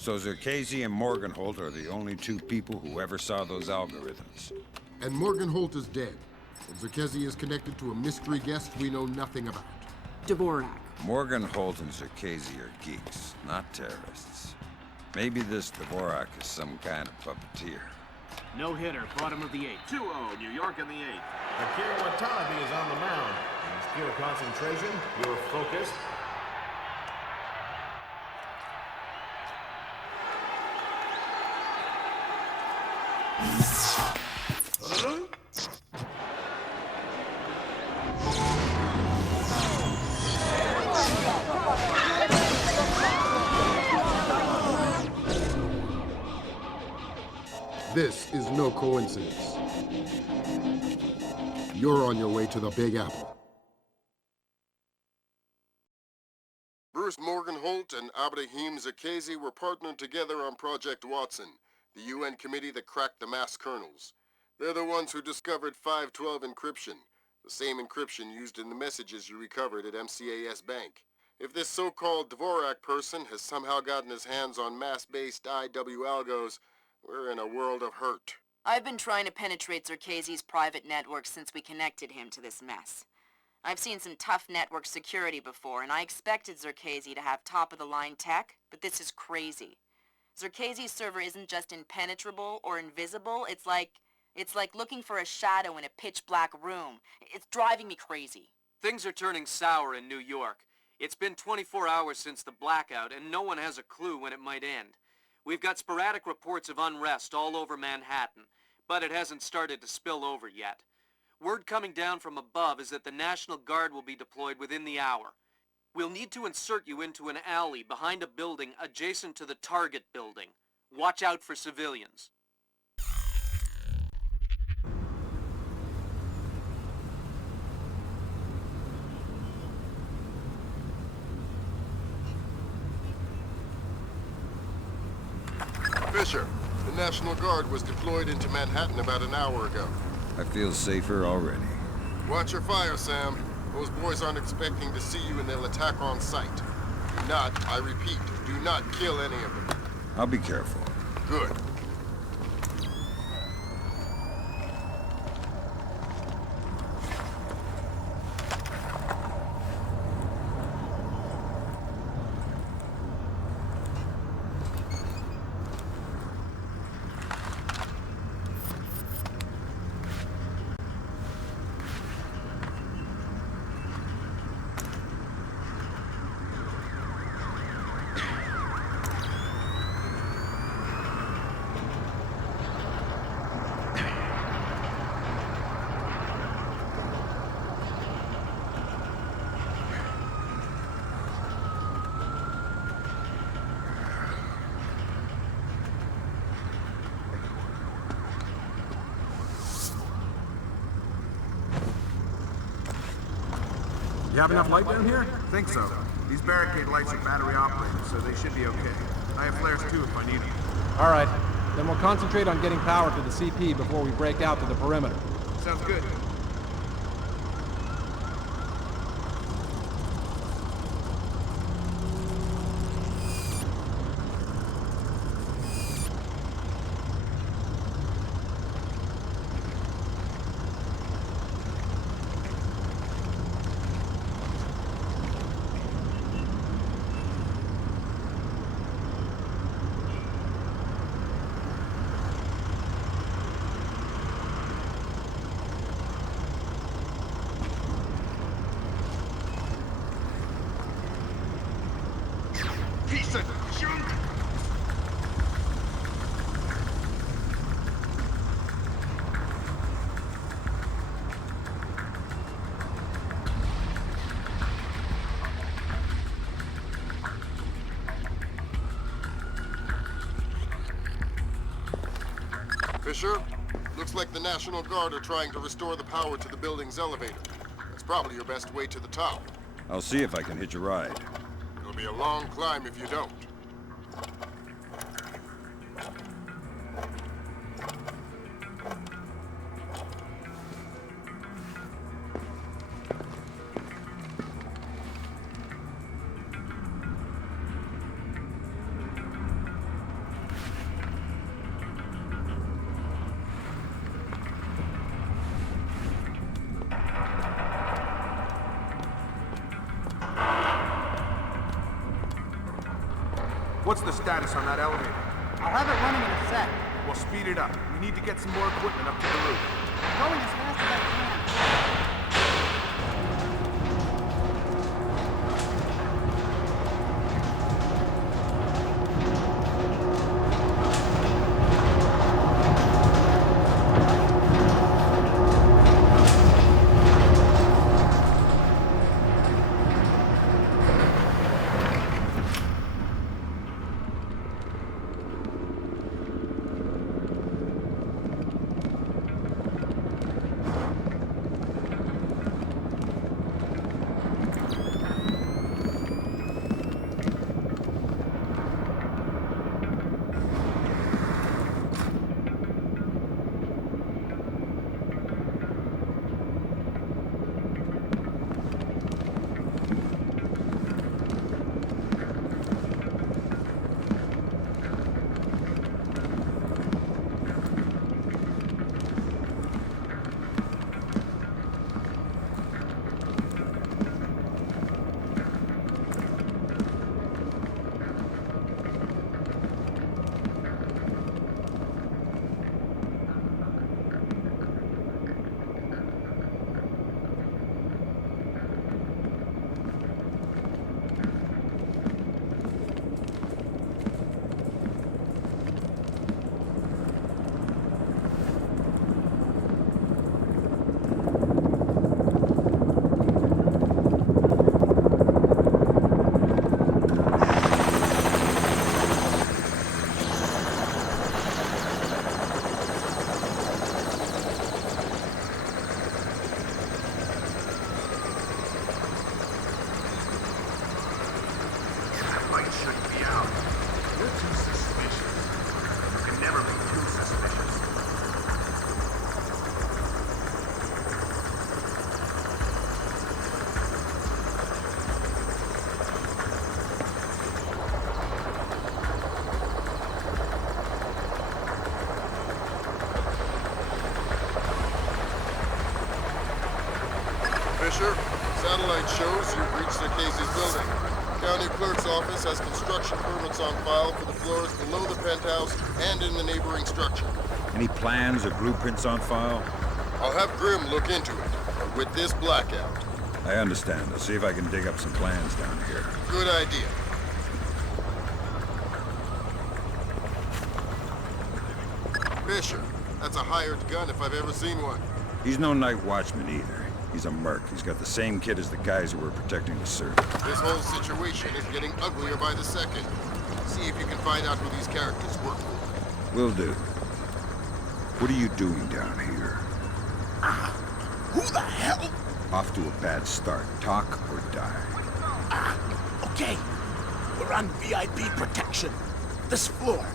So Zerkesi and Morgenholt are the only two people who ever saw those algorithms. And Morgenholt is dead. And Zerkesi is connected to a mystery guest we know nothing about. Dvorak. Morgenholt and Zerkesi are geeks, not terrorists. Maybe this Dvorak is some kind of puppeteer. No hitter, bottom of the eighth. 2-0, New York in the eighth. Akira Watanabe is on the mound. He's pure concentration, pure focus. This is no coincidence. You're on your way to the Big Apple. Bruce Morgenholt and Abraham Zerkesi were partnered together on Project Watson, the UN committee that cracked the mass kernels. They're the ones who discovered 512 encryption, the same encryption used in the messages you recovered at MCAS Bank. If this so-called Dvorak person has somehow gotten his hands on mass-based IW algos, we're in a world of hurt. I've been trying to penetrate Zerkesi's private network since we connected him to this mess. I've seen some tough network security before, and I expected Zerkesi to have top-of-the-line tech, but this is crazy. Zerkesi's server isn't just impenetrable or invisible, it's like looking for a shadow in a pitch-black room. It's driving me crazy. Things are turning sour in New York. It's been 24 hours since the blackout, and no one has a clue when it might end. We've got sporadic reports of unrest all over Manhattan, but it hasn't started to spill over yet. Word coming down from above is that the National Guard will be deployed within the hour. We'll need to insert you into an alley behind a building adjacent to the target building. Watch out for civilians. Fisher, the National Guard was deployed into Manhattan about an hour ago. I feel safer already. Watch your fire, Sam. Those boys aren't expecting to see you and they'll attack on sight. Do not, I repeat, do not kill any of them. I'll be careful. Good. You have enough light down here? Think so. These barricade lights are battery operated, so they should be okay. I have flares too if I need them. All right. Then we'll concentrate on getting power to the CP before we break out to the perimeter. Sounds good. Piece of junk! Fisher, looks like the National Guard are trying to restore the power to the building's elevator. That's probably your best way to the top. I'll see if I can hitch a ride. It'll be a long climb if you don't. What's the status on that elevator? I'll have it running in a sec. Well, speed it up. We need to get some more equipment up to the roof. Going as fast as I can. Fisher, satellite shows you've reached the Casey's building. County Clerk's office has construction permits on file for the floors below the penthouse and in the neighboring structure. Any plans or blueprints on file? I'll have Grim look into it, but with this blackout. I understand. I'll see if I can dig up some plans down here. Good idea. Fisher, that's a hired gun if I've ever seen one. He's no night watchman either. He's a merc. He's got the same kit as the guys who were protecting the server. This whole situation is getting uglier by the second. See if you can find out who these characters work for. Will do. What are you doing down here? Who the hell? Off to a bad start. Talk or die. Okay. We're on VIP protection. This floor.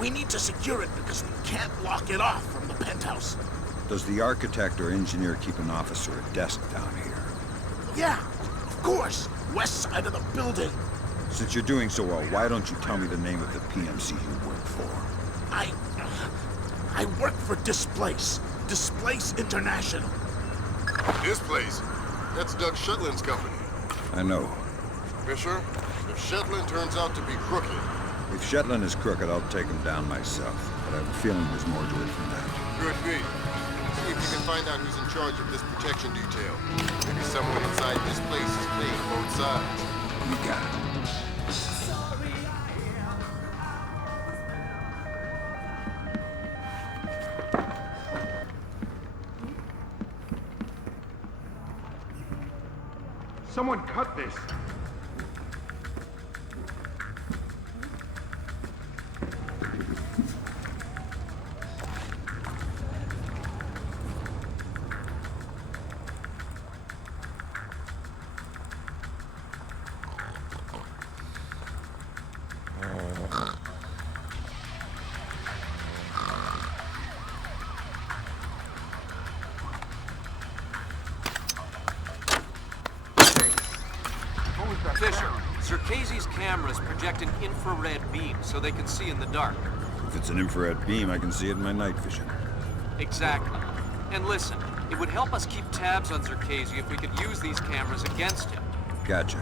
We need to secure it because we can't lock it off from the penthouse. Does the architect or engineer keep an office or a desk down here? Yeah, of course. West side of the building. Since you're doing so well, why don't you tell me the name of the PMC you work for? I work for Displace. Displace International. Displace? That's Doug Shetland's company. I know. Fisher, if Shetland turns out to be crooked... If Shetland is crooked, I'll take him down myself. But I have a feeling there's more to it than that. Could be. See if you can find out who's in charge of this protection detail. Maybe someone inside this place is playing both sides. You got it. Someone cut this. Fisher, Casey's cameras project an infrared beam so they can see in the dark. If it's an infrared beam, I can see it in my night vision. Exactly. And listen, it would help us keep tabs on Casey if we could use these cameras against him. Gotcha.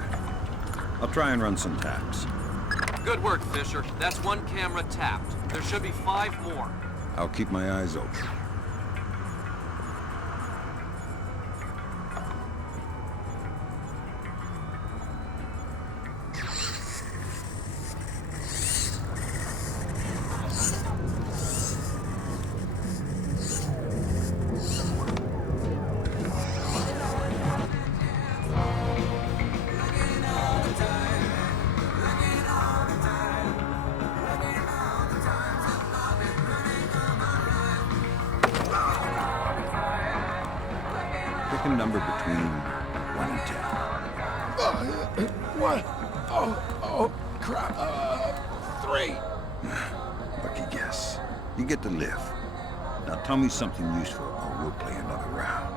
I'll try and run some taps. Good work, Fisher. That's one camera tapped. There should be 5 more. I'll keep my eyes open. Pick a number between 1 and 10. What? Oh, crap. 3. Lucky guess. You get to live. Now tell me something useful, or we'll play another round.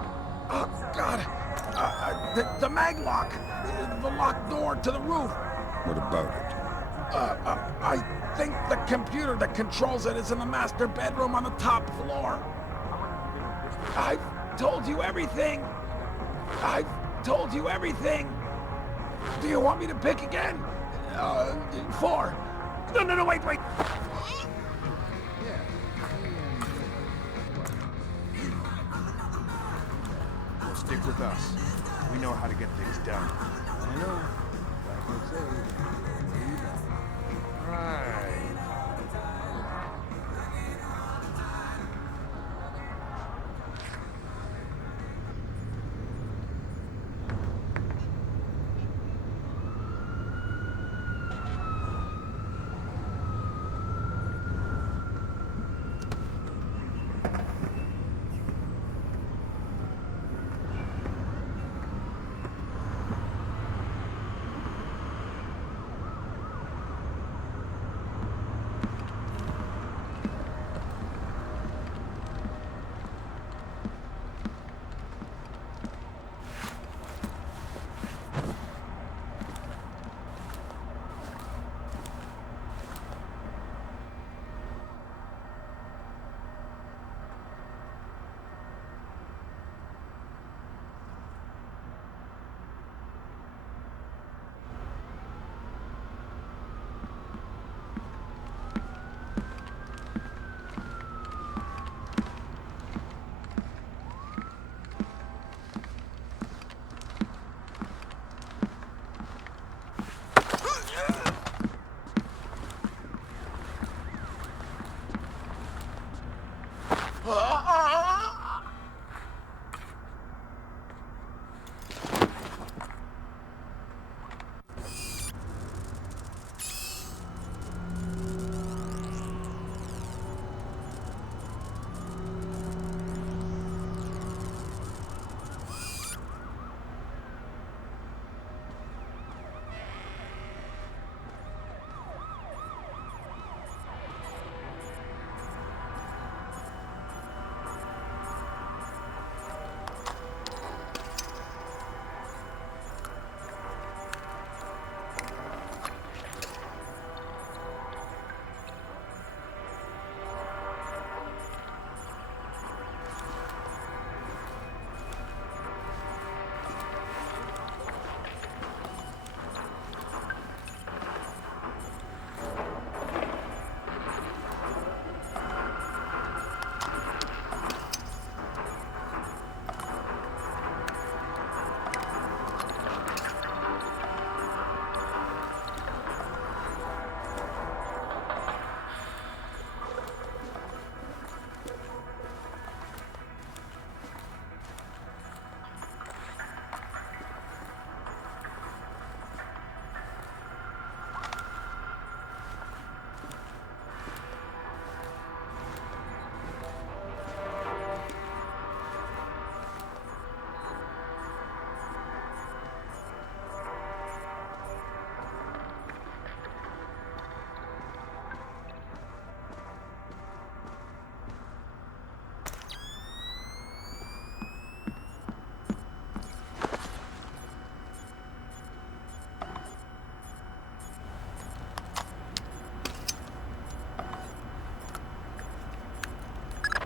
Oh, God. The mag lock. The locked door to the roof. What about it? I think the computer that controls it is in the master bedroom on the top floor. I've told you everything. I've told you everything. Do you want me to pick again? 4. No, wait. Well, stick with us. We know how to get things done. I know. Like I say, Right.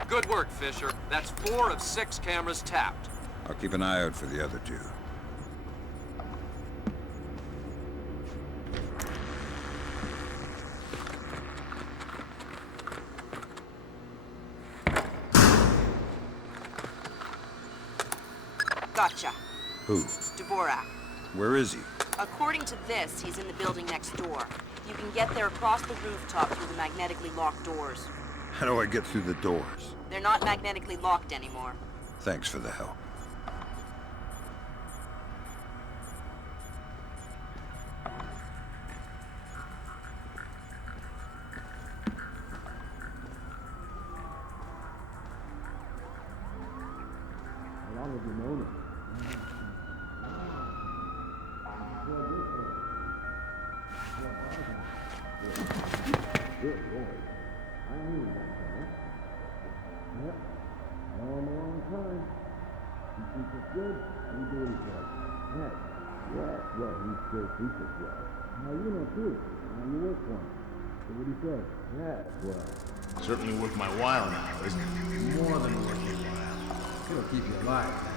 Good work, Fisher. That's 4 of 6 cameras tapped. I'll keep an eye out for the other 2. Gotcha. Who? Dvorak. Where is he? According to this, he's in the building next door. You can get there across the rooftop through the magnetically locked doors. How do I get through the doors? They're not magnetically locked anymore. Thanks for the help. How long have you known him? Good boy. I knew that, huh? Yep. All in a long time. He treats us good, we do what he says. Yes. Yes. Well, he still treats us well. Now you know too. Now you work for him. So what do you say? Yes. Well. Certainly worth my while now, isn't it? More than worth your while. It'll keep you alive, man.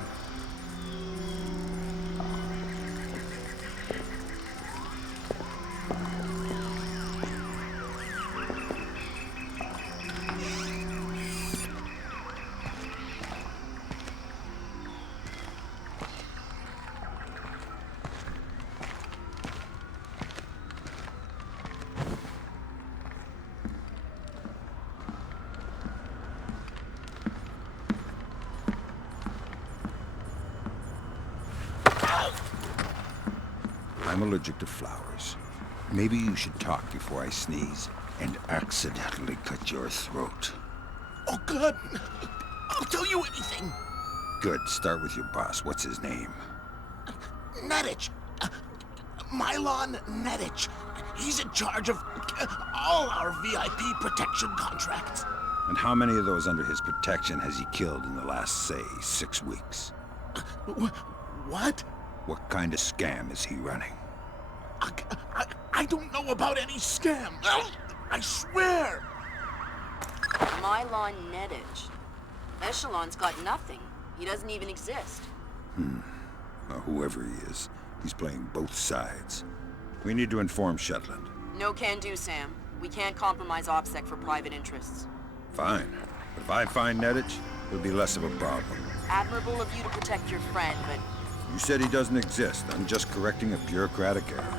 I'm allergic to flowers. Maybe you should talk before I sneeze and accidentally cut your throat. Oh, God. I'll tell you anything. Good. Start with your boss. What's his name? Nedich. Mylon Nedich. He's in charge of all our VIP protection contracts. And how many of those under his protection has he killed in the last, say, 6 weeks? What? What kind of scam is he running? I don't know about any scam. I swear. Mylon Nedich. Echelon's got nothing. He doesn't even exist. Well, whoever he is, he's playing both sides. We need to inform Shetland. No can do, Sam. We can't compromise OPSEC for private interests. Fine. But if I find Nedich, it'll be less of a problem. Admirable of you to protect your friend, but You said he doesn't exist. I'm just correcting a bureaucratic error.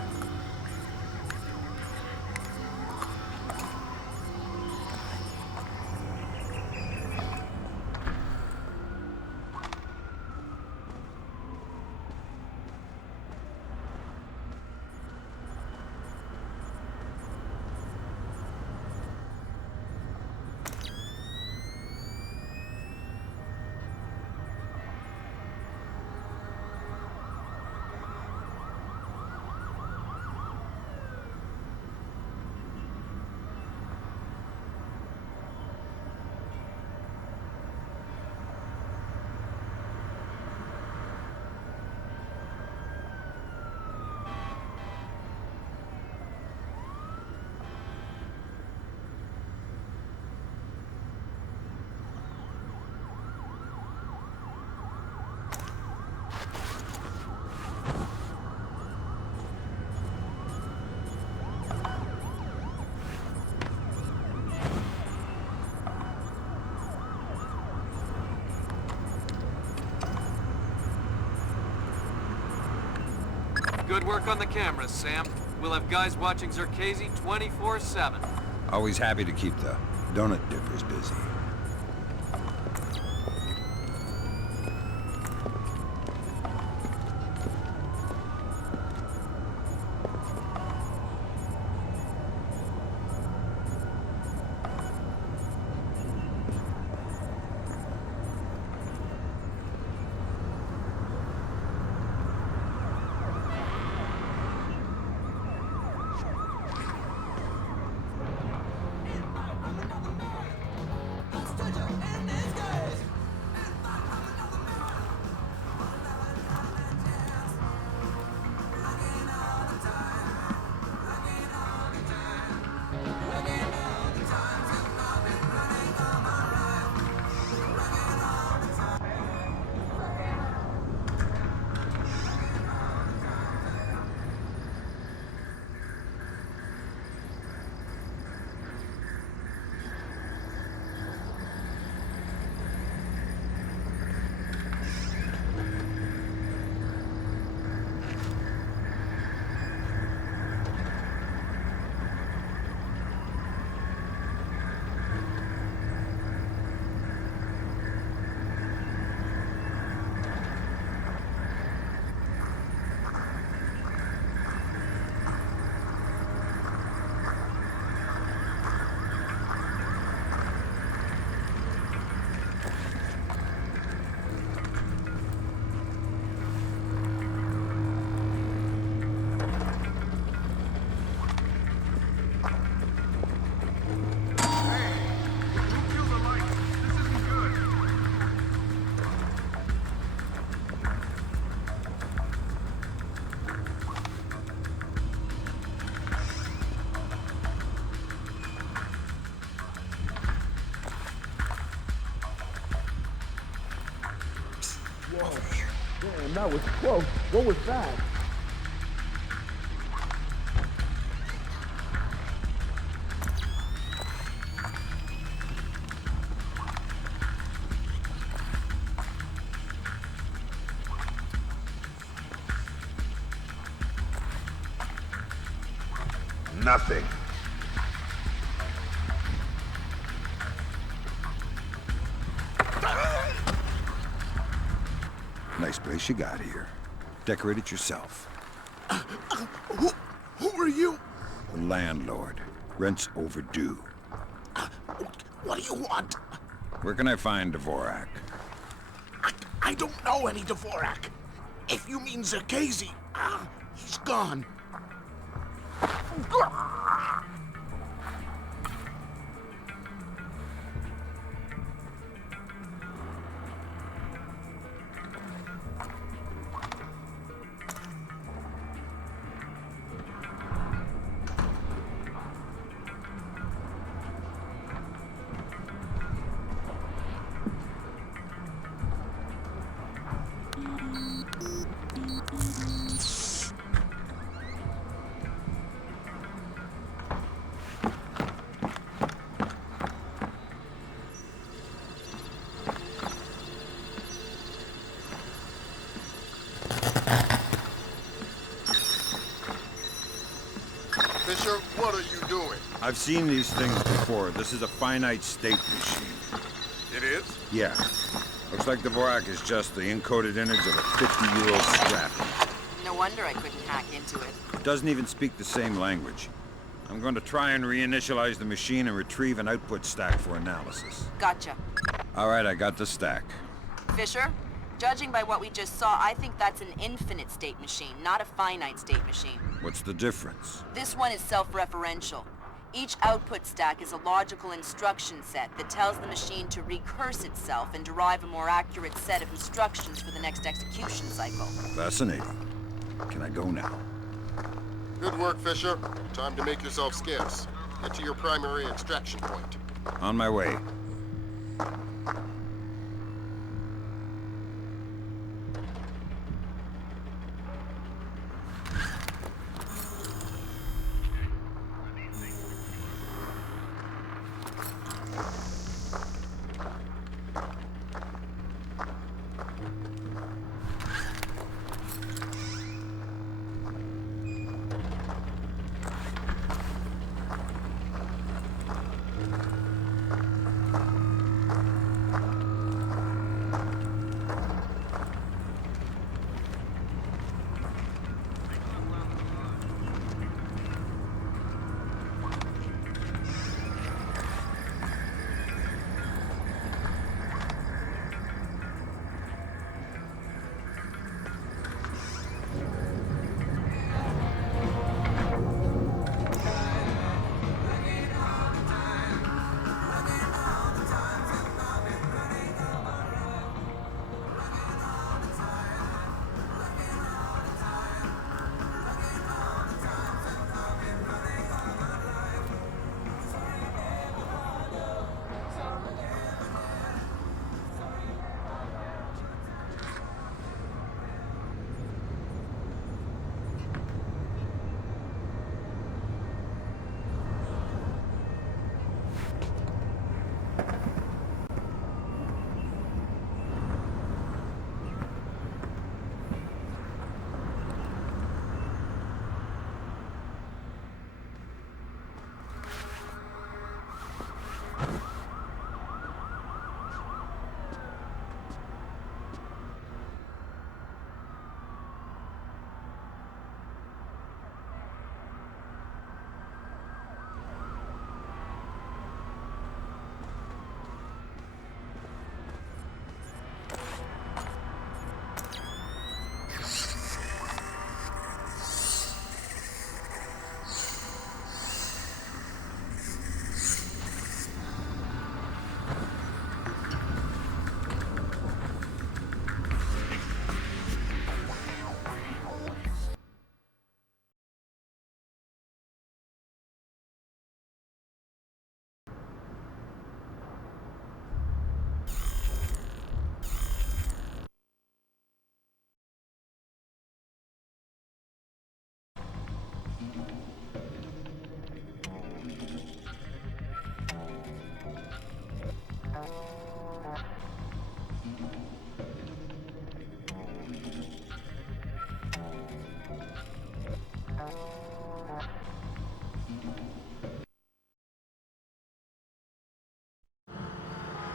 Good work on the cameras, Sam. We'll have guys watching Zerkezi 24/7. Always happy to keep the donut dippers busy. Man, that was close. What was that? Nothing. Nice place you got here. Decorate it yourself. Who are you? The landlord. Rent's overdue. What do you want? Where can I find Dvorak? I don't know any Dvorak. If you mean Zerkazy, he's gone. Fisher, what are you doing? I've seen these things before. This is a finite state machine. It is? Yeah. Looks like Dvorak is just the encoded image of a 50-year-old scrappy. No wonder I couldn't hack into it. It doesn't even speak the same language. I'm going to try and reinitialize the machine and retrieve an output stack for analysis. Gotcha. All right, I got the stack. Fisher, judging by what we just saw, I think that's an infinite state machine, not a finite state machine. What's the difference? This one is self-referential. Each output stack is a logical instruction set that tells the machine to recurse itself and derive a more accurate set of instructions for the next execution cycle. Fascinating. Can I go now? Good work, Fisher. Time to make yourself scarce. Get to your primary extraction point. On my way.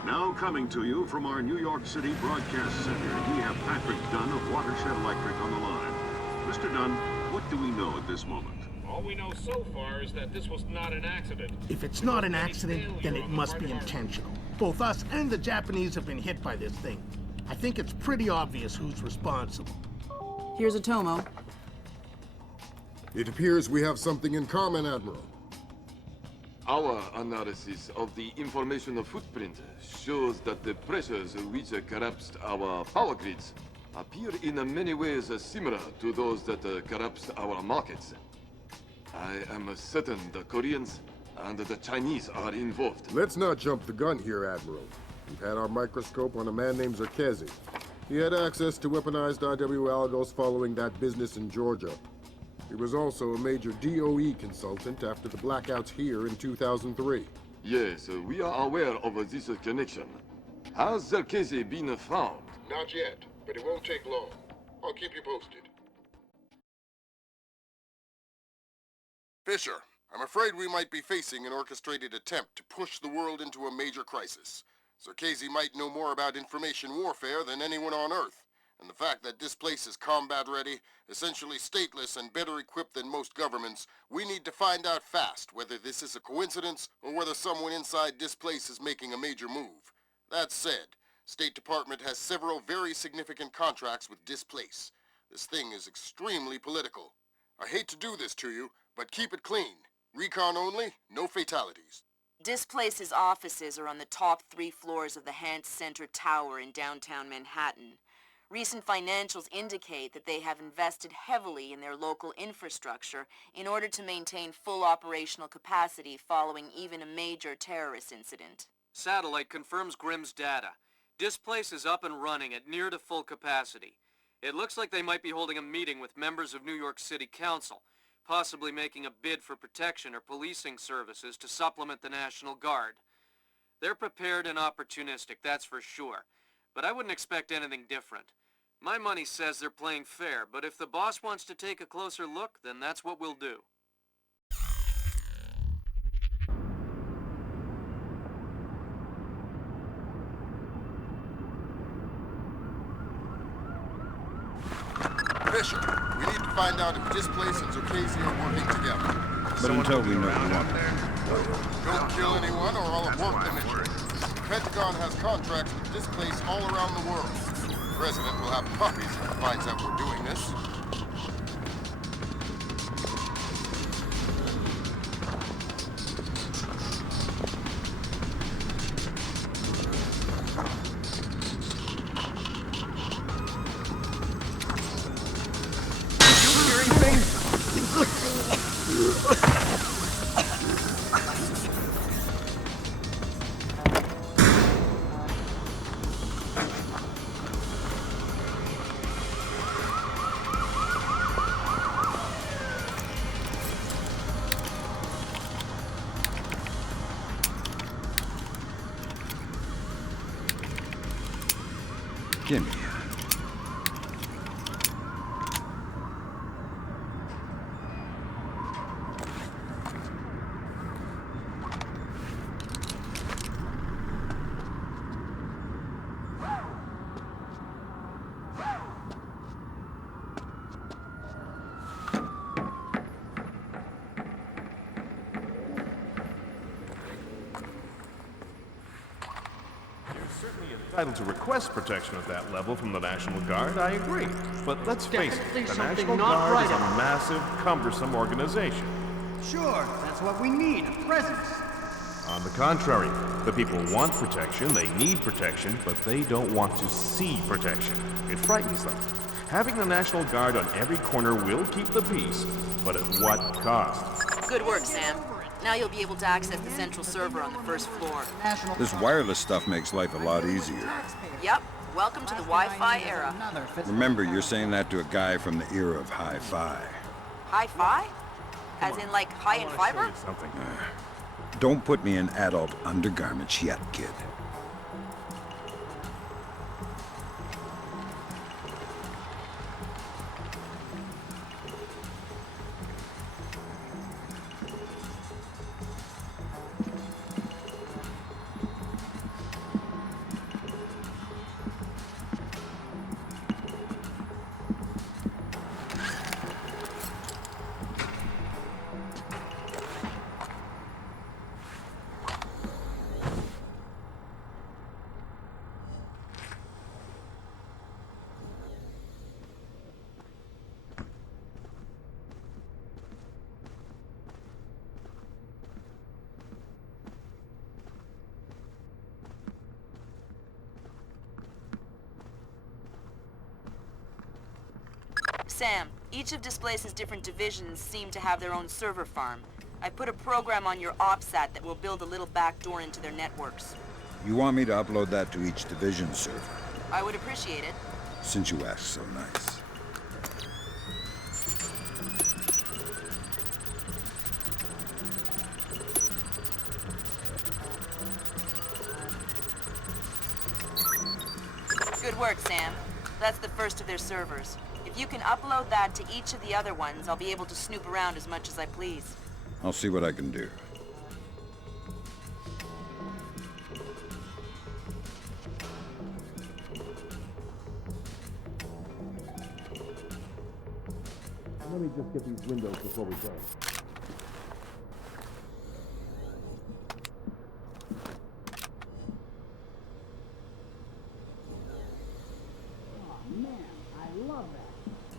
Now coming to you from our New York City broadcast center, we have Patrick Dunn of Watershed Electric on the line. Mr. Dunn, what do we know at this moment? All we know so far is that this was not an accident. If it's not an accident, then it must be intentional. Both us and the Japanese have been hit by this thing. I think it's pretty obvious who's responsible. Here's a Tomo. It appears we have something in common, Admiral. Our analysis of the information footprint shows that the pressures which collapsed our power grids appear in many ways similar to those that collapsed our markets. I am certain the Koreans and the Chinese are involved. Let's not jump the gun here, Admiral. We've had our microscope on a man named Zerkezi. He had access to weaponized IW algos following that business in Georgia. He was also a major DOE consultant after the blackouts here in 2003. Yes, we are aware of this connection. Has Zerkezi been found? Not yet, but it won't take long. I'll keep you posted. Fisher, I'm afraid we might be facing an orchestrated attempt to push the world into a major crisis. Zerkezi might know more about information warfare than anyone on Earth. And the fact that Displace is combat-ready, essentially stateless and better equipped than most governments, we need to find out fast whether this is a coincidence or whether someone inside Displace is making a major move. That said, State Department has several very significant contracts with Displace. This thing is extremely political. I hate to do this to you, but keep it clean. Recon only, no fatalities. Displace's offices are on the top 3 floors of the Hans Center Tower in downtown Manhattan. Recent financials indicate that they have invested heavily in their local infrastructure in order to maintain full operational capacity following even a major terrorist incident. Satellite confirms Grimm's data. Displace is up and running at near to full capacity. It looks like they might be holding a meeting with members of New York City Council, possibly making a bid for protection or policing services to supplement the National Guard. They're prepared and opportunistic, that's for sure. But I wouldn't expect anything different. My money says they're playing fair, but if the boss wants to take a closer look, then that's what we'll do. Fisher, we need to find out if Displace and Zerkezi are working together. But until we know who wants Don't kill anyone or I'll abort the mission. The Pentagon has contracts with Displace all around the world. The President will have puppies if he finds out we're doing this. Gimme. Entitled to request protection at that level from the National Guard, I agree. But let's face it, the National Guard is a massive, cumbersome organization. Sure, that's what we need, a presence. On the contrary, the people want protection, they need protection, but they don't want to see protection. It frightens them. Having the National Guard on every corner will keep the peace, but at what cost? Good work, Sam. Now you'll be able to access the central server on the first floor. This wireless stuff makes life a lot easier. Yep. Welcome to the Wi-Fi era. Remember, you're saying that to a guy from the era of hi-fi. Hi-fi? As in, like, high-end fiber? Something. Don't put me in adult undergarments yet, kid. Sam, each of Displace's different divisions seem to have their own server farm. I put a program on your OPSAT that will build a little backdoor into their networks. You want me to upload that to each division server? I would appreciate it. Since you asked so nice. Good work, Sam. That's the first of their servers. If you can upload that to each of the other ones, I'll be able to snoop around as much as I please. I'll see what I can do. Let me just get these windows before we go. Oh man, I love that.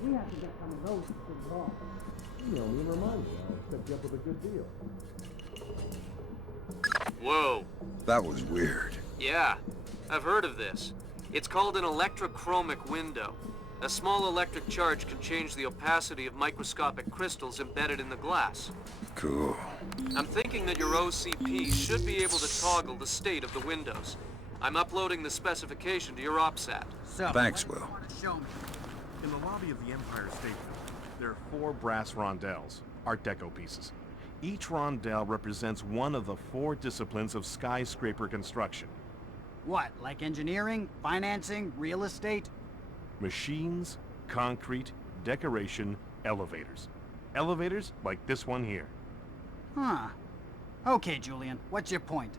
We have to get some of those things off. You know me and remind you, I'll set you up with a good deal. Whoa. That was weird. Yeah, I've heard of this. It's called an electrochromic window. A small electric charge can change the opacity of microscopic crystals embedded in the glass. Cool. I'm thinking that your OCP should be able to toggle the state of the windows. I'm uploading the specification to your OPSAT. So, Thanks, Will. show me. In the lobby of the Empire State Building, there are 4 brass rondelles, Art Deco pieces. Each rondelle represents one of the 4 disciplines of skyscraper construction. What, like engineering, financing, real estate? Machines, concrete, decoration, elevators. Elevators like this one here. Huh. Okay, Julian, what's your point?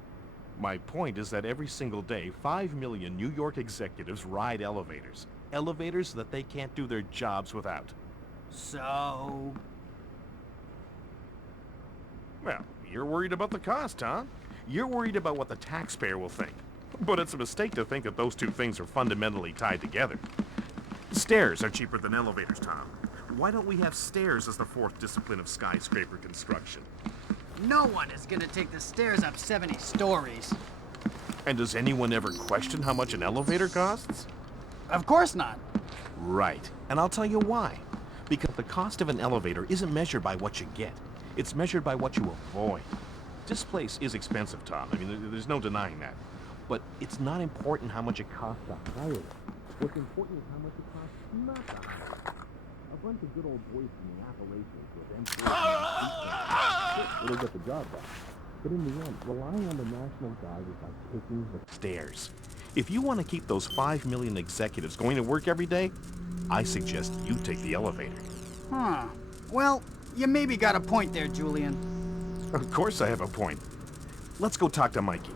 My point is that every single day, 5 million New York executives ride elevators. Elevators that they can't do their jobs without. So... Well, you're worried about the cost, huh? You're worried about what the taxpayer will think. But it's a mistake to think that those two things are fundamentally tied together. Stairs are cheaper than elevators, Tom. Why don't we have stairs as the 4th discipline of skyscraper construction? no one is gonna take the stairs up 70 stories. And does anyone ever question how much an elevator costs? Of course not. Right. And I'll tell you why. Because the cost of an elevator isn't measured by what you get. It's measured by what you avoid. Displace is expensive, Tom. I mean, there's no denying that. But it's not important how much it costs to hire it. What's important is how much it costs not to hire it. A bunch of good old boys from the Appalachians with M4 it'll get the job done. But in the end, relying on the National Guard is like taking the stairs. If you want to keep those 5 million executives going to work every day, I suggest you take the elevator. Huh. Well, you maybe got a point there, Julian. Of course I have a point. Let's go talk to Mikey.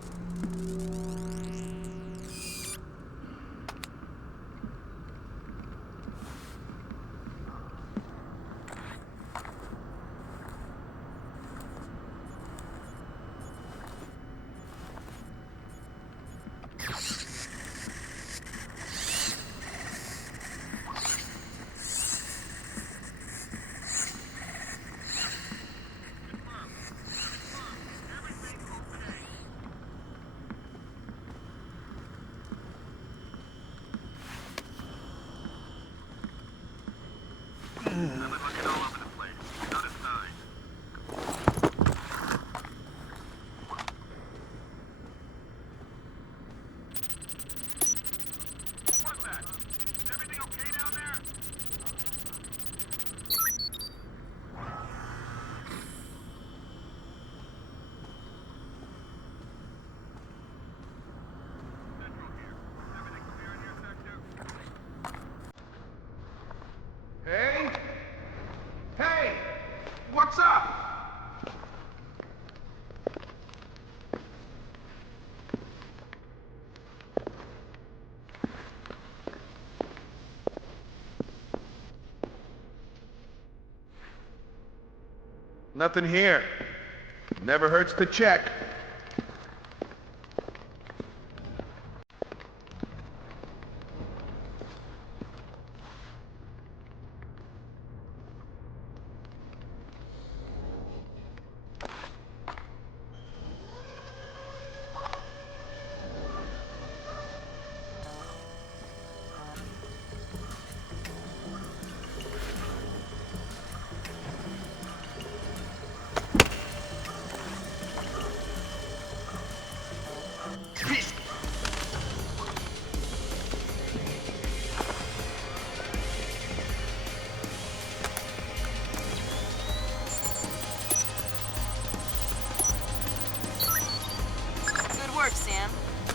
Hey? Hey! What's up? Nothing here. Never hurts to check.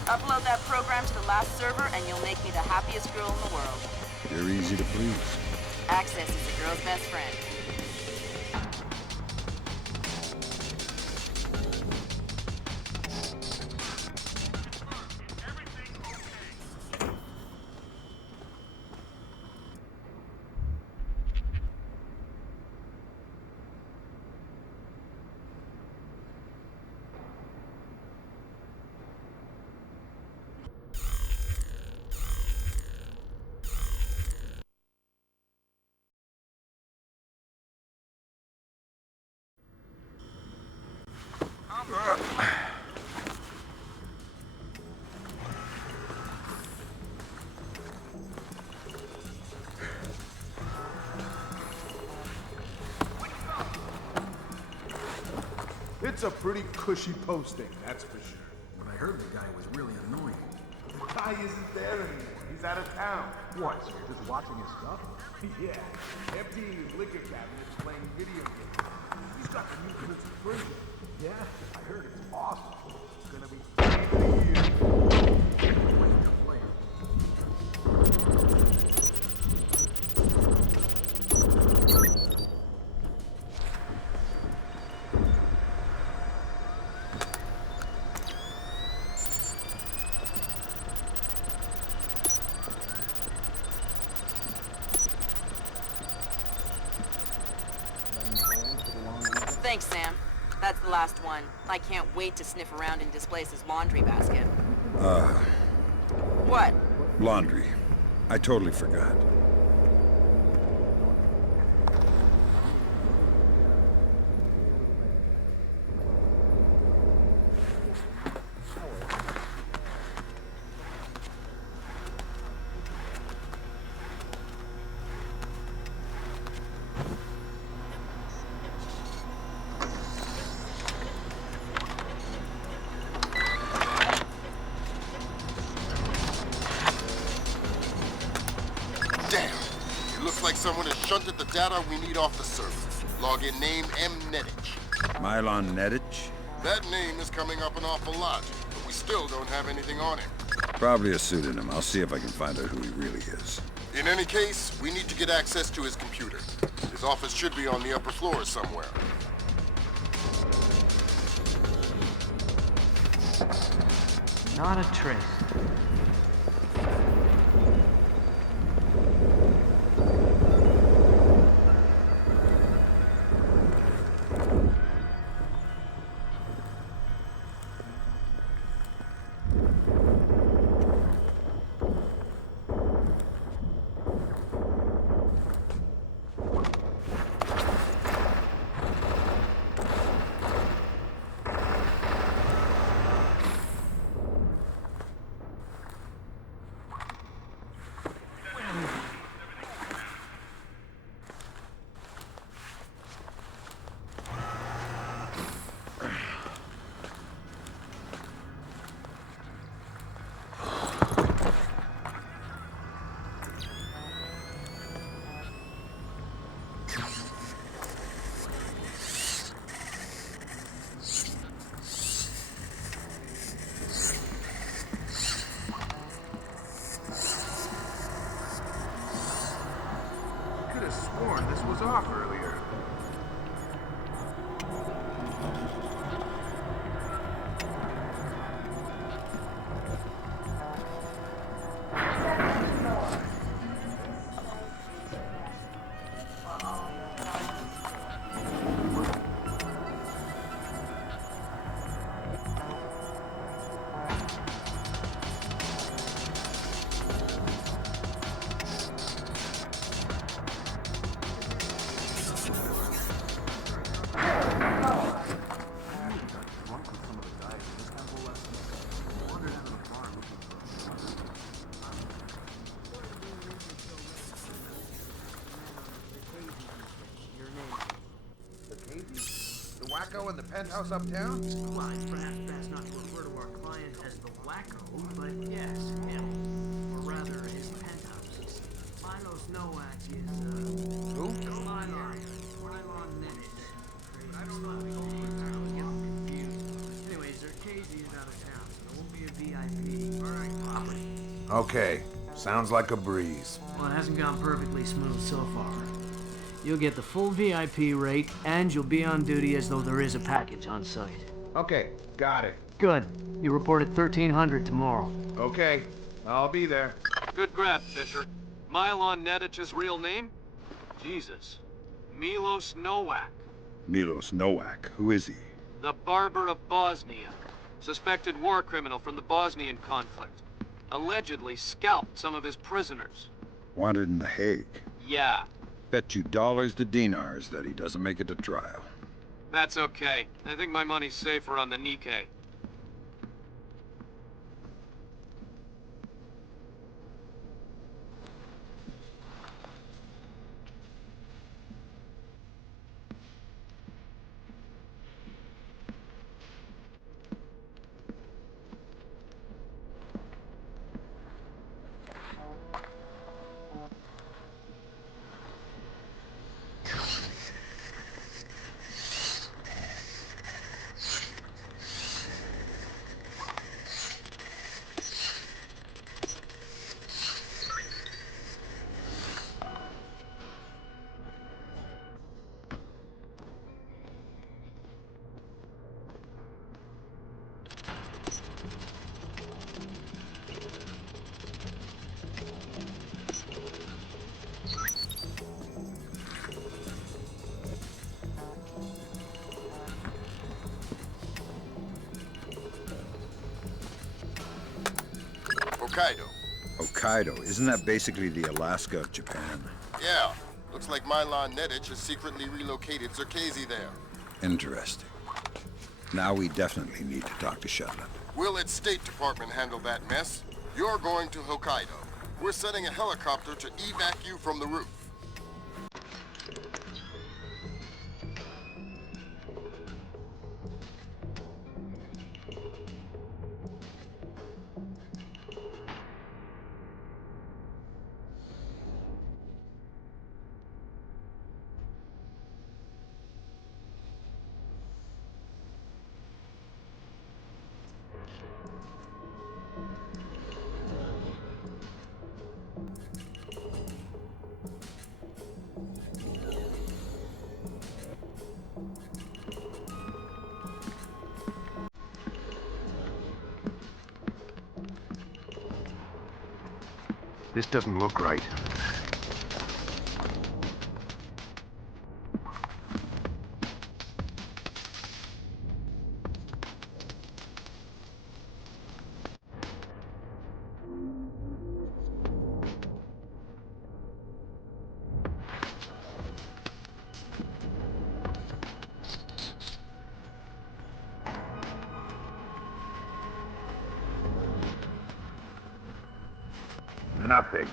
Upload that program to the last server and you'll make me the happiest girl in the world. You're easy to please. Access is a girl's best friend. It's a pretty cushy posting, that's for sure. But I heard the guy was really annoying. The guy isn't there anymore. He's out of town. What, so you're just watching his stuff? Yeah, emptying his liquor cabinet, playing video games. He's got the new Prince of Persia. Yeah, I heard it's awesome. It's gonna be game of the year. When's your player? Thanks, Sam. That's the last one. I can't wait to sniff around in Displace's laundry basket. What? Laundry. I totally forgot. Someone has shunted the data we need off the server. Login name mnetich. Mylon Nedich? That name is coming up an awful lot, but we still don't have anything on him. Probably a pseudonym. I'll see if I can find out who he really is. In any case, we need to get access to his computer. His office should be on the upper floor somewhere. Not a trace. This was off earlier. In the penthouse uptown? Well, it's perhaps best not to refer to our client as the wacko, but yes, him. Or rather, his penthouse. Milos Nowak is, Who? Mylon Nenich. I don't know. I was getting confused. Anyways, Zerkezi is out of town, so there won't be a VIP. Okay, sounds like a breeze. Well, it hasn't gone perfectly smooth so far. You'll get the full VIP rate, and you'll be on duty as though there is a package on site. Okay, got it. Good. You report at 1300 tomorrow. Okay, I'll be there. Good grab, Fisher. Milon Nedich's real name? Jesus. Milos Nowak. Milos Nowak. Who is he? The Barber of Bosnia. Suspected war criminal from the Bosnian conflict. Allegedly scalped some of his prisoners. Wanted in The Hague. Yeah. Bet you dollars to dinars that he doesn't make it to trial. That's okay. I think my money's safer on the Nikkei. Hokkaido. Hokkaido. Isn't that basically the Alaska of Japan? Yeah. Looks like Milon Nedich has secretly relocated Zerkezi there. Interesting. Now we definitely need to talk to Shetland. Will its State Department handle that mess? You're going to Hokkaido. We're sending a helicopter to evac you from the roof. This doesn't look right. Nothing.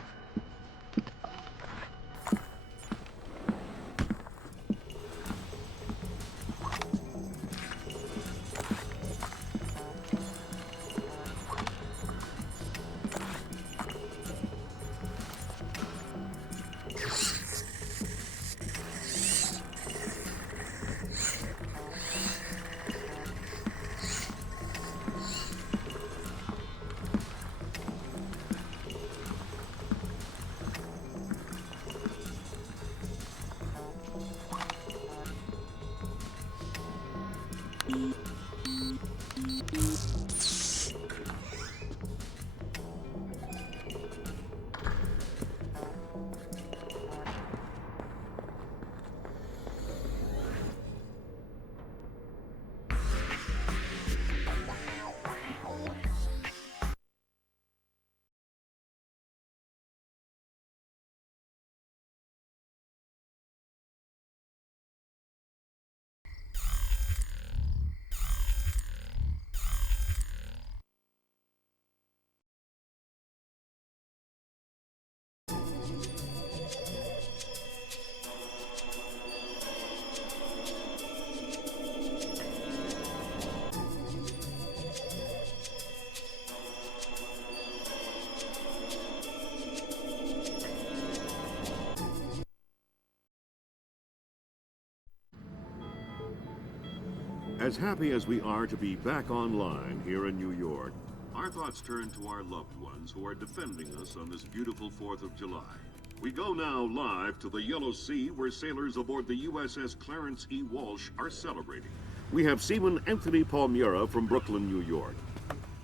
As happy as we are to be back online here in New York, our thoughts turn to our loved ones who are defending us on this beautiful 4th of July. We go now live to the Yellow Sea, where sailors aboard the USS Clarence E. Walsh are celebrating. We have Seaman Anthony Palmieri from Brooklyn, New York.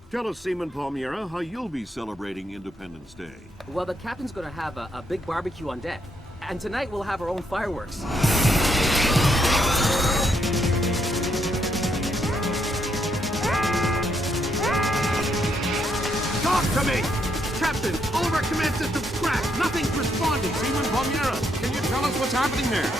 Tell us, Seaman Palmieri, how you'll be celebrating Independence Day. Well, the captain's gonna have a big barbecue on deck. And tonight we'll have our own fireworks. Talk to me! Captain, all of our command systems crashed. Nothing's responding. Seaman Palmieri, can you tell us what's happening there?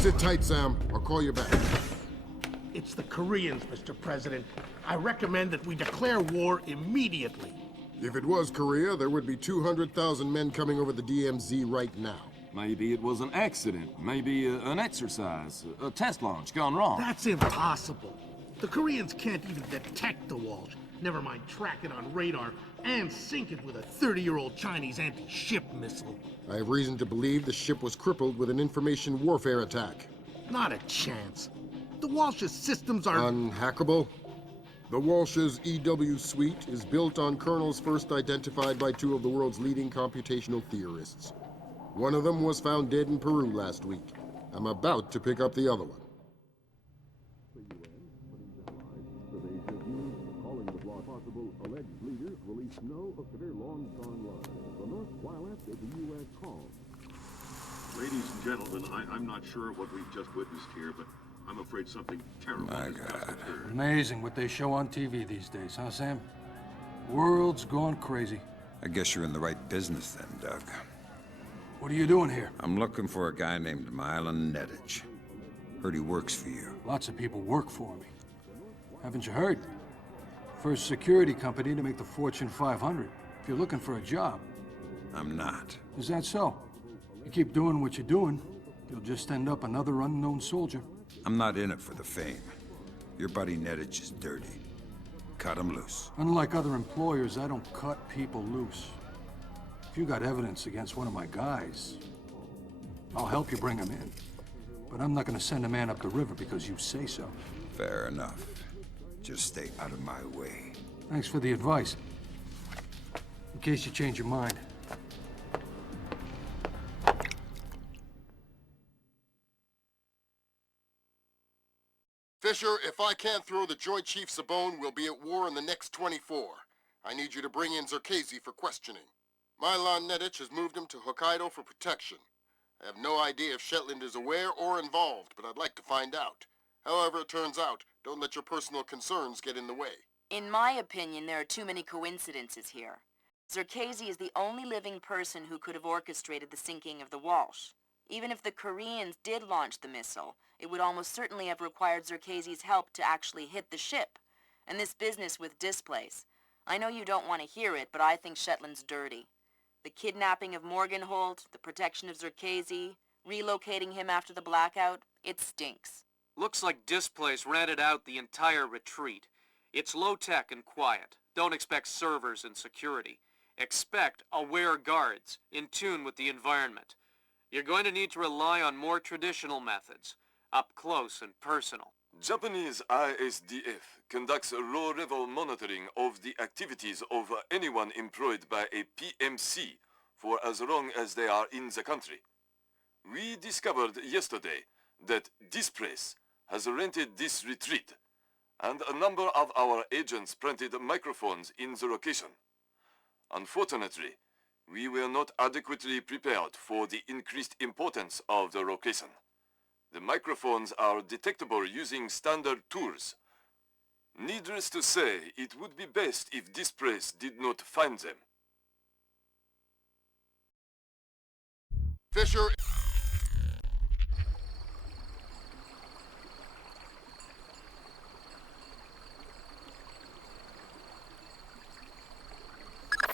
Sit tight, Sam. I'll call you back. It's the Koreans, Mr. President. I recommend that we declare war immediately. If it was Korea, there would be 200,000 men coming over the DMZ right now. Maybe it was an accident. Maybe an exercise. A test launch gone wrong. That's impossible. The Koreans can't even detect the Walsh. Never mind track it on radar and sink it with a 30-year-old Chinese anti-ship missile. I have reason to believe the ship was crippled with an information warfare attack. Not a chance. The Walsh's systems are... Unhackable? The Walsh's EW suite is built on kernels first identified by two of the world's leading computational theorists. One of them was found dead in Peru last week. I'm about to pick up the other one. Calling the block possible alleged leaders release no of their long-gone lives. The North while after the U.S. calls. Ladies and gentlemen, I'm not sure what we've just witnessed here, but I'm afraid something terrible has just occurred. Amazing what they show on TV these days, huh, Sam? World's gone crazy. I guess you're in the right business then, Doug. What are you doing here? I'm looking for a guy named Mylan Nedich. Heard he works for you. Lots of people work for me. Haven't you heard? First security company to make the Fortune 500. If you're looking for a job. I'm not. Is that so? You keep doing what you're doing, you'll just end up another unknown soldier. I'm not in it for the fame. Your buddy Nedich is dirty. Cut him loose. Unlike other employers, I don't cut people loose. If you got evidence against one of my guys, I'll help you bring him in. But I'm not gonna send a man up the river because you say so. Fair enough. Just stay out of my way. Thanks for the advice. In case you change your mind. Fisher, if I can't throw the Joint Chiefs a bone, we'll be at war in the next 24. I need you to bring in Zerkezi for questioning. Mylan Nedich has moved him to Hokkaido for protection. I have no idea if Shetland is aware or involved, but I'd like to find out. However it turns out, don't let your personal concerns get in the way. In my opinion, there are too many coincidences here. Zerkezi is the only living person who could have orchestrated the sinking of the Walsh. Even if the Koreans did launch the missile, it would almost certainly have required Zerkezi's help to actually hit the ship. And this business with Displace. I know you don't want to hear it, but I think Shetland's dirty. The kidnapping of Morgenholt, the protection of Zerkezi, relocating him after the blackout, it stinks. Looks like Displace rented out the entire retreat. It's low-tech and quiet. Don't expect servers and security. Expect aware guards, in tune with the environment. You're going to need to rely on more traditional methods, up close and personal. Japanese ISDF conducts low-level monitoring of the activities of anyone employed by a PMC for as long as they are in the country. We discovered yesterday that Displace has rented this retreat, and a number of our agents planted microphones in the location. Unfortunately, we were not adequately prepared for the increased importance of the location. The microphones are detectable using standard tools. Needless to say, it would be best if Displace did not find them. Fisher...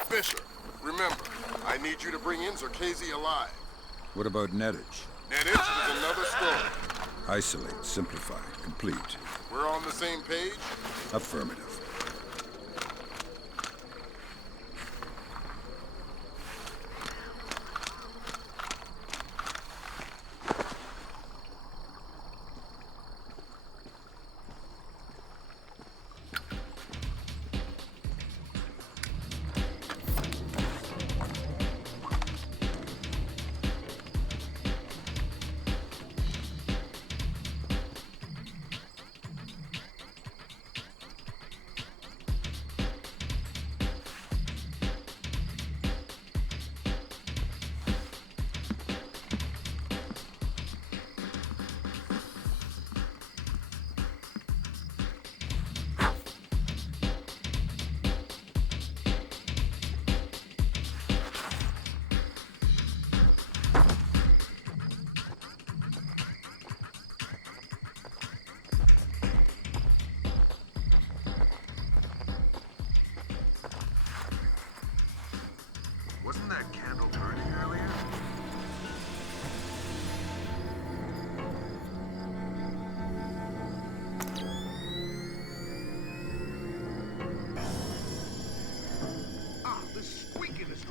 Fisher, remember, I need you to bring in Zerkezi alive. What about Nedich? Nedich is another story. Isolate, simplify, complete. We're on the same page? Affirmative.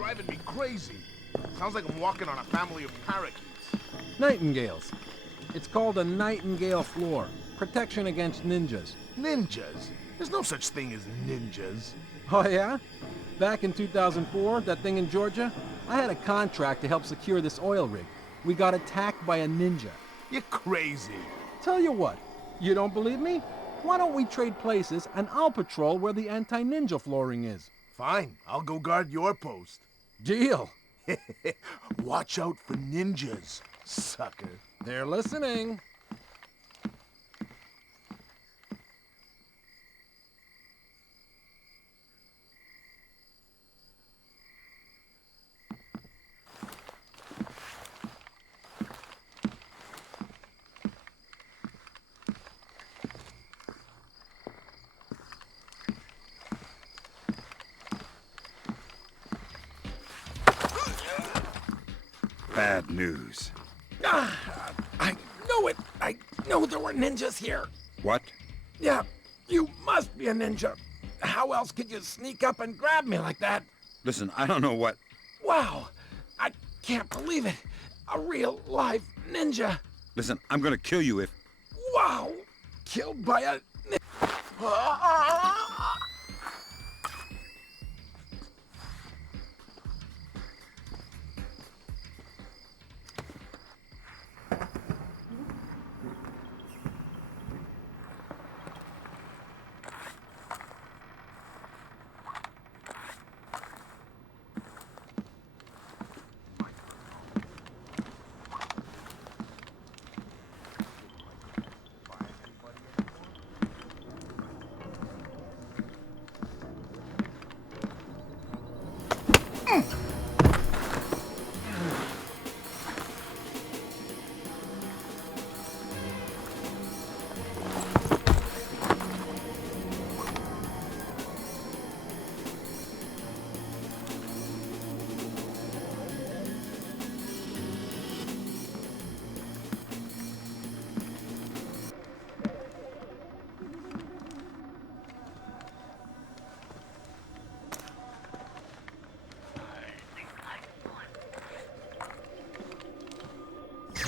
driving me crazy. Sounds like I'm walking on a family of parakeets. Nightingales. It's called a nightingale floor. Protection against ninjas. Ninjas? There's no such thing as ninjas. Oh yeah? Back in 2004, that thing in Georgia, I had a contract to help secure this oil rig. We got attacked by a ninja. You're crazy. Tell you what, you don't believe me? Why don't we trade places and I'll patrol where the anti-ninja flooring is? Fine, I'll go guard your post. Deal. Watch out for ninjas, sucker. They're listening. Bad news. I knew it. I knew there were ninjas here. What? Yeah, you must be a ninja. How else could you sneak up and grab me like that? Listen, I don't know what... Wow, I can't believe it. A real live ninja. Listen, I'm gonna kill you if... Wow, killed by a ninja.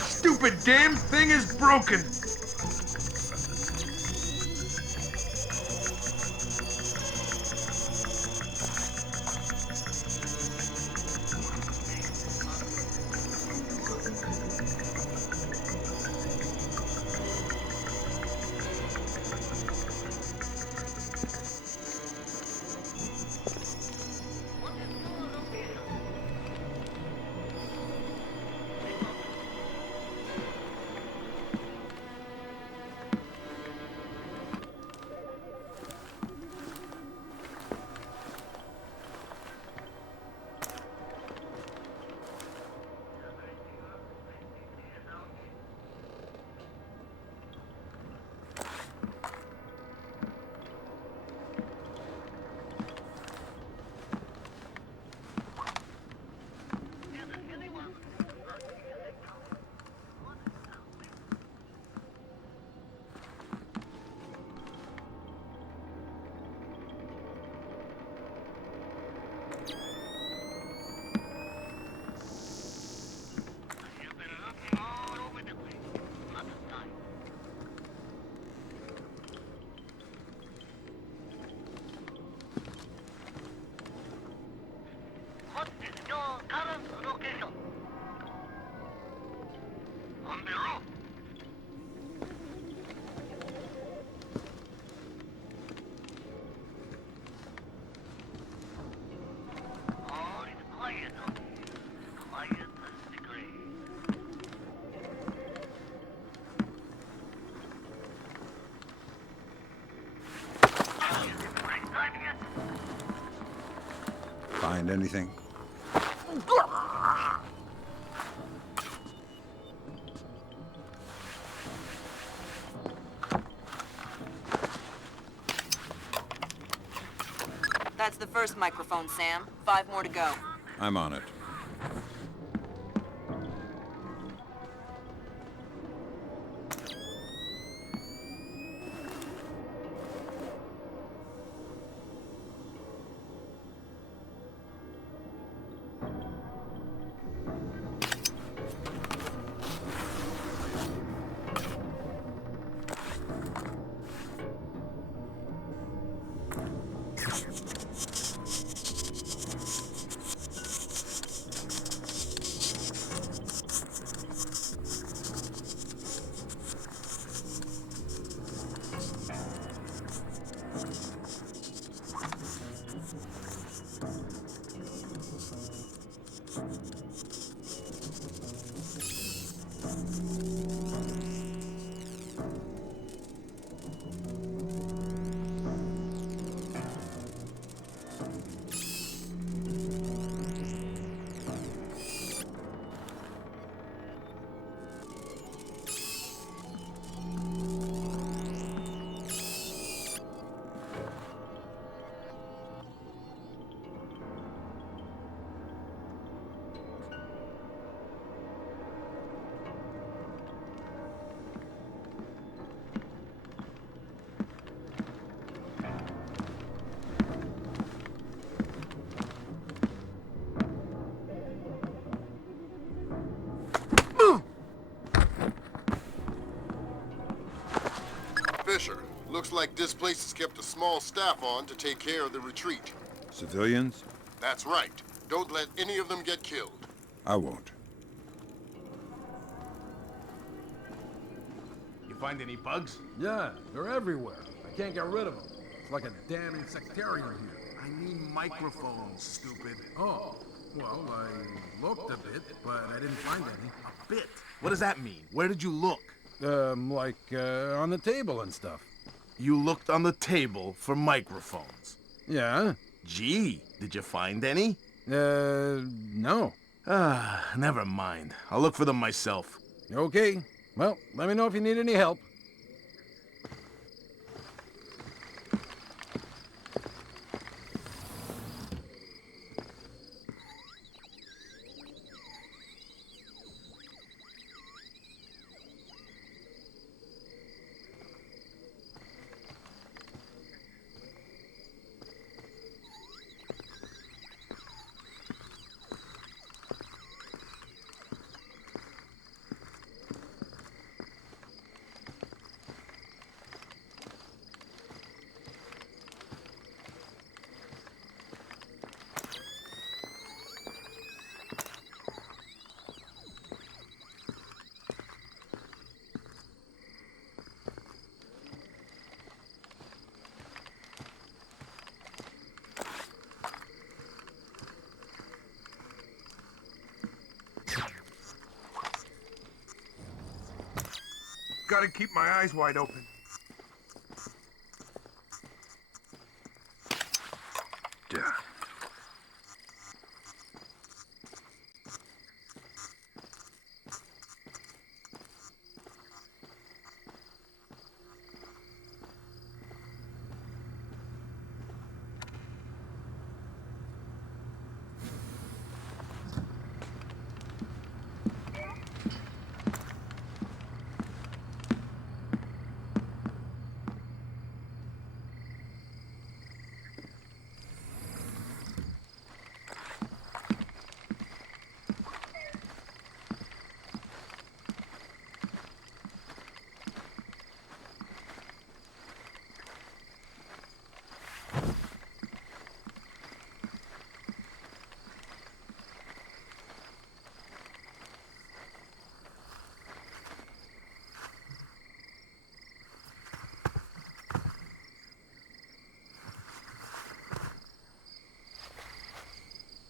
Stupid damn thing is broken! Find anything? That's the first microphone, Sam. 5 more to go. I'm on it. Fisher, looks like Displace has kept a small staff on to take care of the retreat. Civilians? That's right. Don't let any of them get killed. I won't. You find any bugs? Yeah, they're everywhere. I can't get rid of them. It's like a damn insectarium here. I mean microphones, stupid. Oh, well, I looked a bit, but I didn't find any. A bit? What does that mean? Where did you look? On the table and stuff. You looked on the table for microphones. Yeah. Gee, did you find any? No. Never mind. I'll look for them myself. Okay. Well, let me know if you need any help. Gotta keep my eyes wide open. Yeah.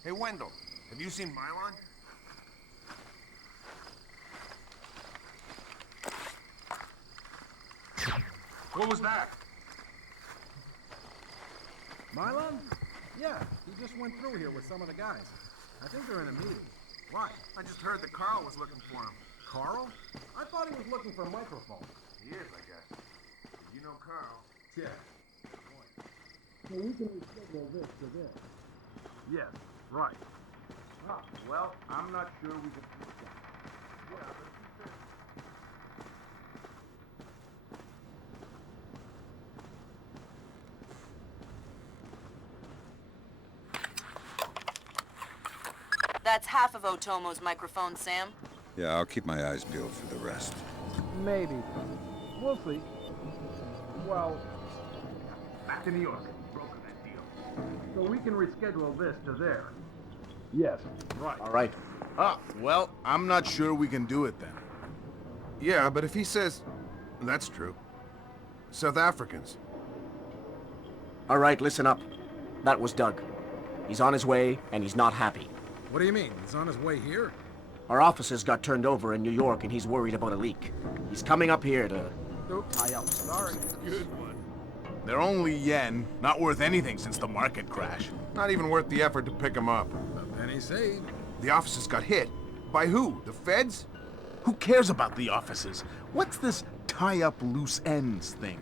Hey, Wendell, have you seen Mylon? What was that? Mylon? Yeah, he just went through here with some of the guys. I think they're in a meeting. Why? I just heard that Carl was looking for him. Carl? I thought he was looking for microphones. He is, I guess. You know Carl. Yeah. So we can reschedule this to this. Yes, right. Ah, well, I'm not sure we can... That's half of Otomo's microphone, Sam. Yeah, I'll keep my eyes peeled for the rest. Maybe. We'll see. Well, back to New York. Broken that deal. So we can reschedule this to there. Yes, right. All right. Ah, well, I'm not sure we can do it then. Yeah, but if he says... That's true. South Africans. All right, listen up. That was Doug. He's on his way, and he's not happy. What do you mean? He's on his way here? Our offices got turned over in New York, and he's worried about a leak. He's coming up here to tie up. Sorry. Good one. They're only yen, not worth anything since the market crash. Not even worth the effort to pick him up. A penny saved. The offices got hit. By who? The feds? Who cares about the offices? What's this tie up loose ends thing?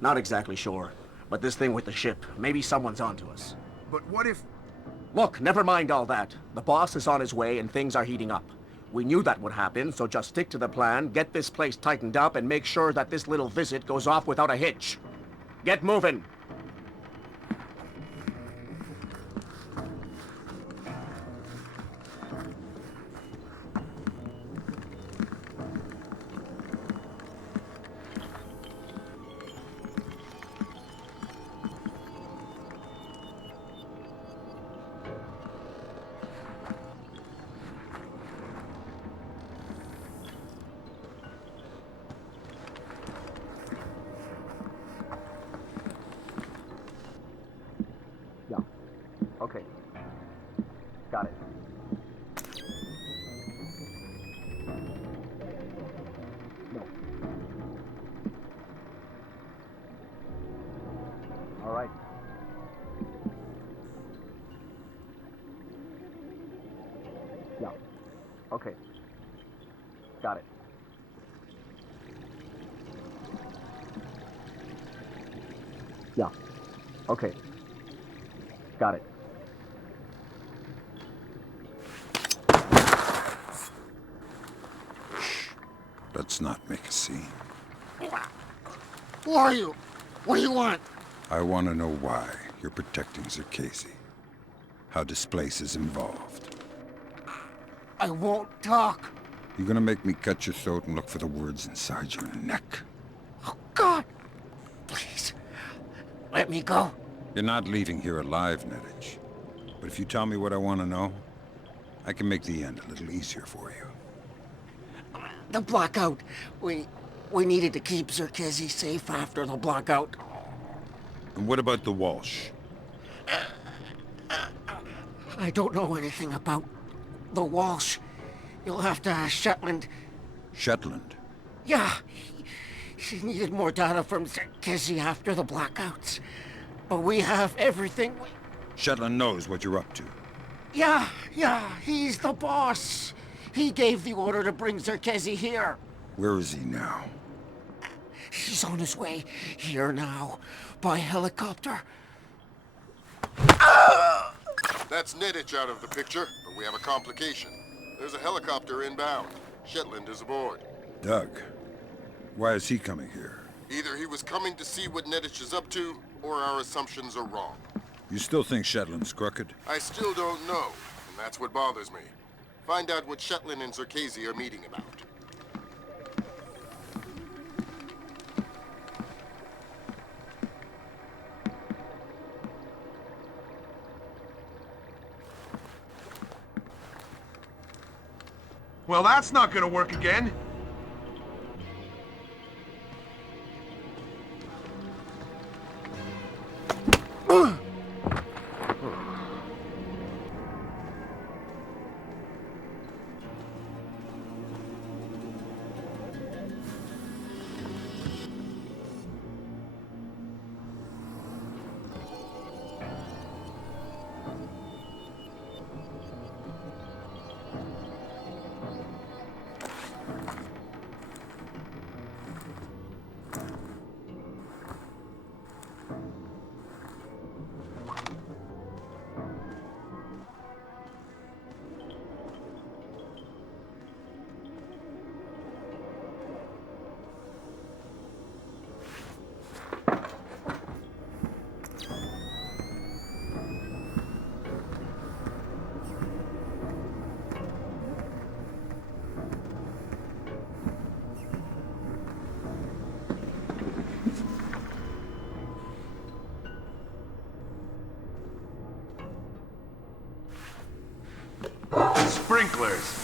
Not exactly sure, but this thing with the ship, maybe someone's onto us. But what if... Look, never mind all that. The boss is on his way and things are heating up. We knew that would happen, so just stick to the plan, get this place tightened up, and make sure that this little visit goes off without a hitch. Get moving! Yeah. Okay. Got it. Let's not make a scene. Who are you? What do you want? I want to know why you're protecting Zerkesi. How Displace is involved. I won't talk. You're gonna make me cut your throat and look for the words inside your neck. Oh, God. Please. Let me go. You're not leaving here alive, Nedich. But if you tell me what I want to know, I can make the end a little easier for you. The blackout. We needed to keep Zerkesi safe after the blackout. And what about the Walsh? I don't know anything about the Walsh. You'll have to ask Shetland. Shetland? Yeah. She needed more data from Zerkesi after the blackouts. But we have everything we... Shetland knows what you're up to. Yeah, he's the boss. He gave the order to bring Zerkesi here. Where is he now? He's on his way here now, by helicopter. That's Nedich out of the picture, but we have a complication. There's a helicopter inbound. Shetland is aboard. Doug. Why is he coming here? Either he was coming to see what Nedich is up to, or our assumptions are wrong. You still think Shetland's crooked? I still don't know, and that's what bothers me. Find out what Shetland and Zerkesi are meeting about. Well, that's not gonna work again. Sprinklers.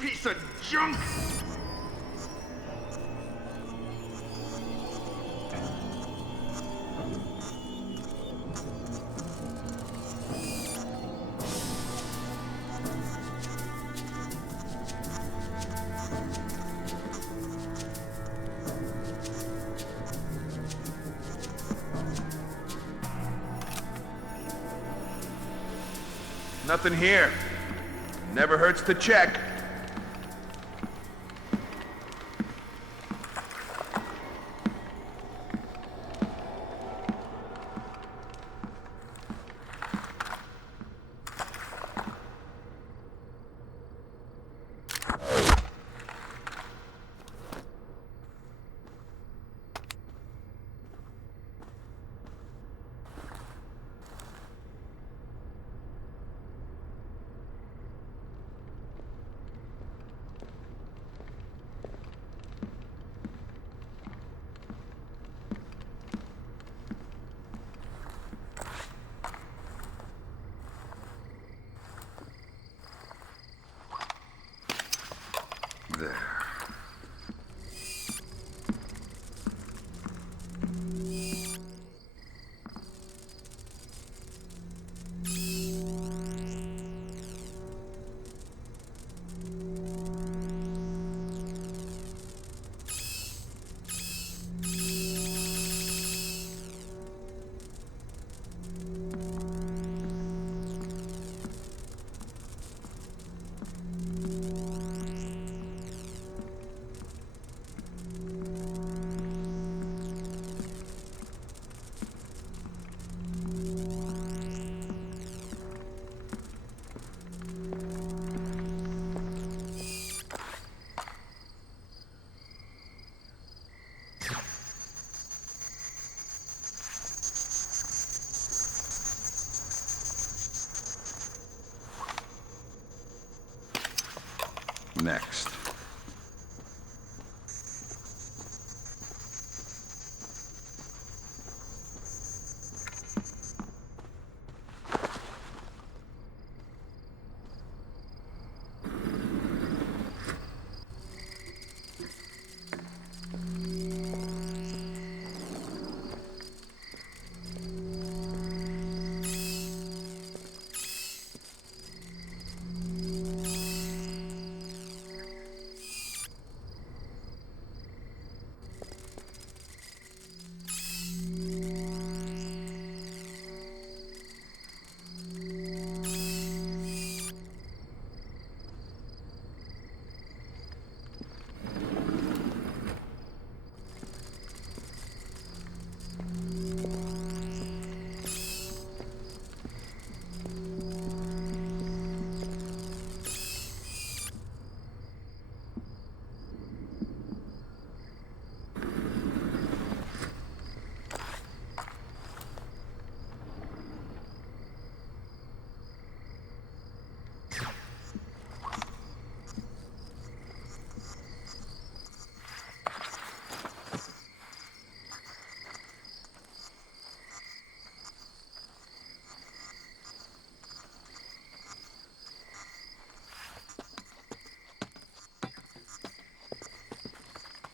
Piece of junk! Nothing here. Never hurts to check. next.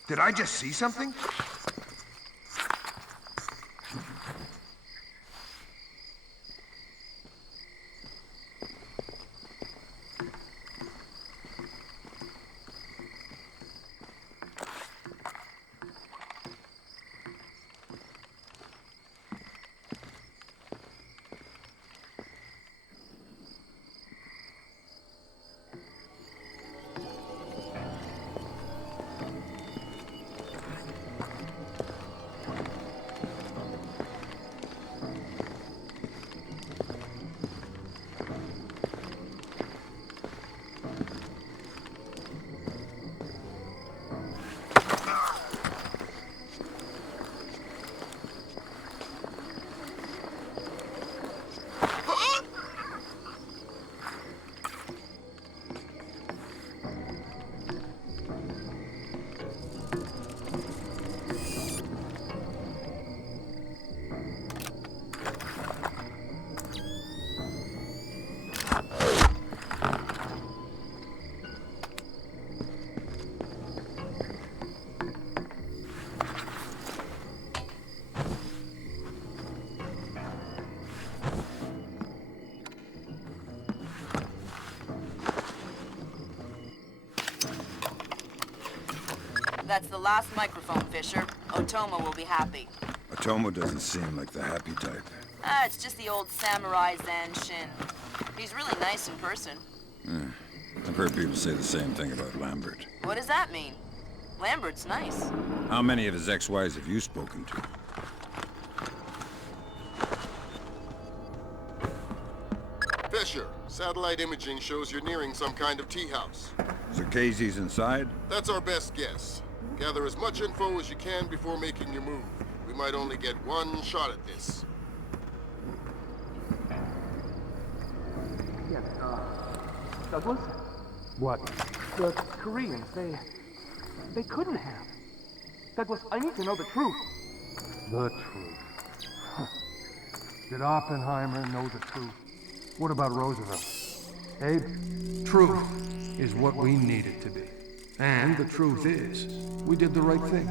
Did I just see something? That's the last microphone, Fisher. Otomo will be happy. Otomo doesn't seem like the happy type. Ah, it's just the old samurai Zan Shin. He's really nice in person. I've heard people say the same thing about Lambert. What does that mean? Lambert's nice. How many of his ex-wives have you spoken to? Fisher, satellite imaging shows you're nearing some kind of tea house. Zerkezhi's inside? That's our best guess. Gather as much info as you can before making your move. We might only get one shot at this. Yes, Douglas? What? The Koreans, they couldn't have. Douglas, I need to know the truth. The truth. Huh. Did Oppenheimer know the truth? What about Roosevelt? Abe, truth is what we need it to be. And the truth is, we did the right thing.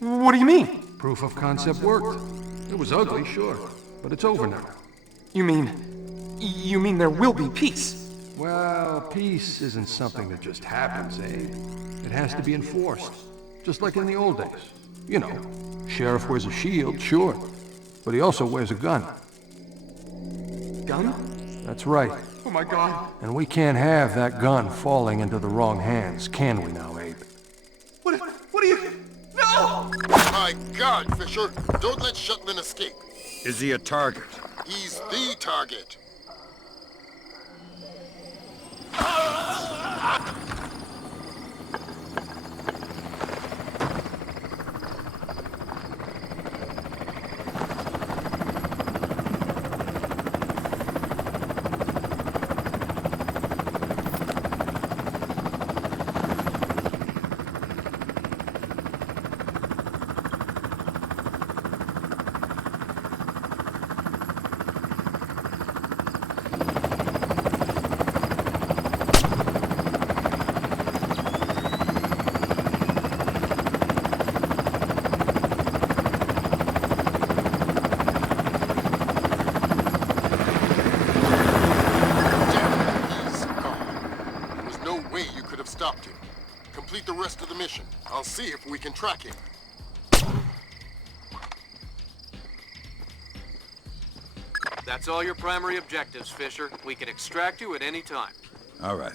What do you mean? Proof of concept worked. It was ugly, sure, but it's over now. You mean there will be peace? Well, peace isn't something that just happens, Abe. It has to be enforced, just like in the old days. You know, sheriff wears a shield, sure, but he also wears a gun. Gun? That's right. Oh my God. And we can't have that gun falling into the wrong hands, can we now, Abe? What are you... No! My God, Fisher! Don't let Shetland escape. Is he a target? He's the target. stopped him. Complete the rest of the mission. I'll see if we can track him. That's all your primary objectives, Fisher. We can extract you at any time. All right.